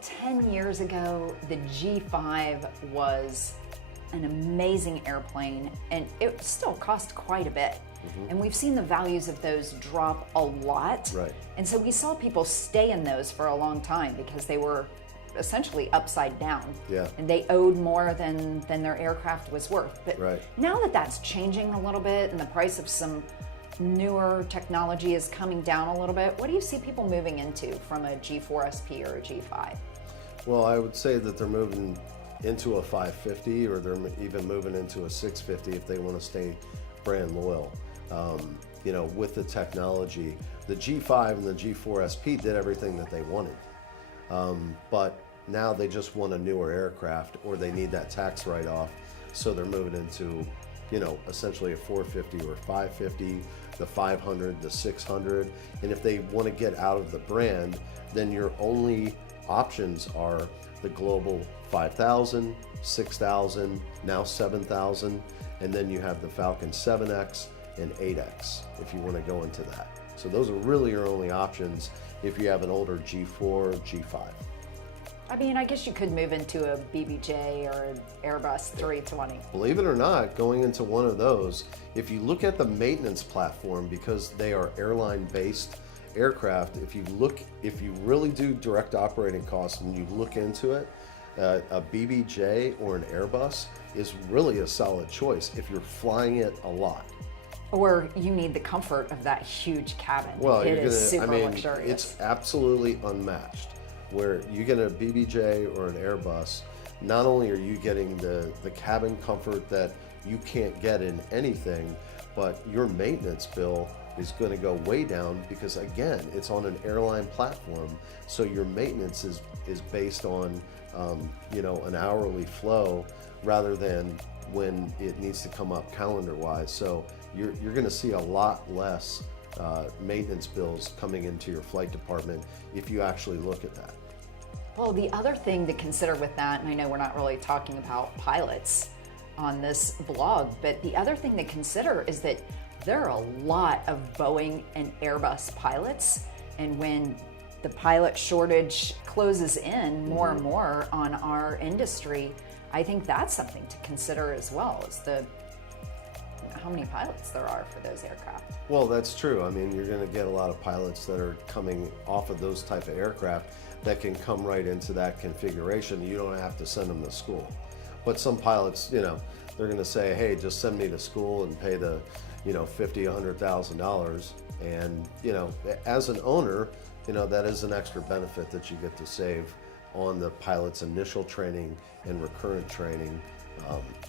10 years ago, the G5 was an amazing airplane, and it still cost quite a bit. And we've seen the values of those drop a lot. Right. And so we saw people stay in those for a long time because they were essentially upside down. Yeah. And they owed more than their aircraft was worth. But Right. now that that's changing a little bit and the price of some newer technology is coming down a little bit, what do you see people moving into from a G4SP or a G5? Well, I would say that they're moving into a 550, or they're even moving into a 650 if they want to stay brand loyal. You know, with the technology, the G5 and the G4SP did everything that they wanted. But now they just want a newer aircraft, or they need that tax write-off. So they're moving into, you know, essentially a 450 or 550, the 500, the 600. And if they want to get out of the brand, then your only options are the Global 5000, 6000, now 7000, and then you have the Falcon 7X and 8X if you want to go into that. So those are really your only options if you have an older G4 or G5. I mean, I guess you could move into a BBJ or an Airbus 320. Believe it or not, going into one of those, if you look at the maintenance platform, because they are airline-based aircraft, if you really do direct operating costs and you look into it, a BBJ or an Airbus is really a solid choice if you're flying it a lot. Or you need the comfort of that huge cabin. Well, It you're gonna, is super I mean, luxurious. it's absolutely unmatched. Where you get a BBJ or an Airbus, not only are you getting the cabin comfort that you can't get in anything, but your maintenance bill is going to go way down because, again, it's on an airline platform. So your maintenance is based on you know, an hourly flow rather than when it needs to come up calendar-wise. So you're going to see a lot less maintenance bills coming into your flight department if you actually look at that. Well, the other thing to consider with that, and I know we're not really talking about pilots on this blog, but the other thing to consider is that there are a lot of Boeing and Airbus pilots, and when the pilot shortage closes in more and more on our industry, I think that's something to consider as well, is how many pilots there are for those aircraft. Well, that's true. I mean, you're going to get a lot of pilots that are coming off of those type of aircraft that can come right into that configuration. You don't have to send them to school. But some pilots, you know, they're going to say, hey, just send me to school and pay the, you know, $50,000, $100,000. And, you know, as an owner, you know, that is an extra benefit that you get to save on the pilot's initial training and recurrent training.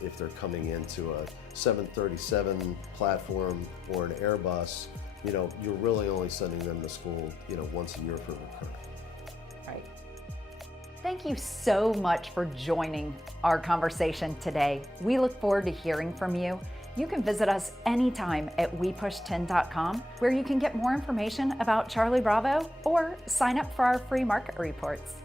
If they're coming into a 737 platform or an Airbus, you know, you're really only sending them to school, you know, once a year for recurrent. Right. Thank you so much for joining our conversation today. We look forward to hearing from you. You can visit us anytime at wepush10.com, where you can get more information about Charlie Bravo or sign up for our free market reports.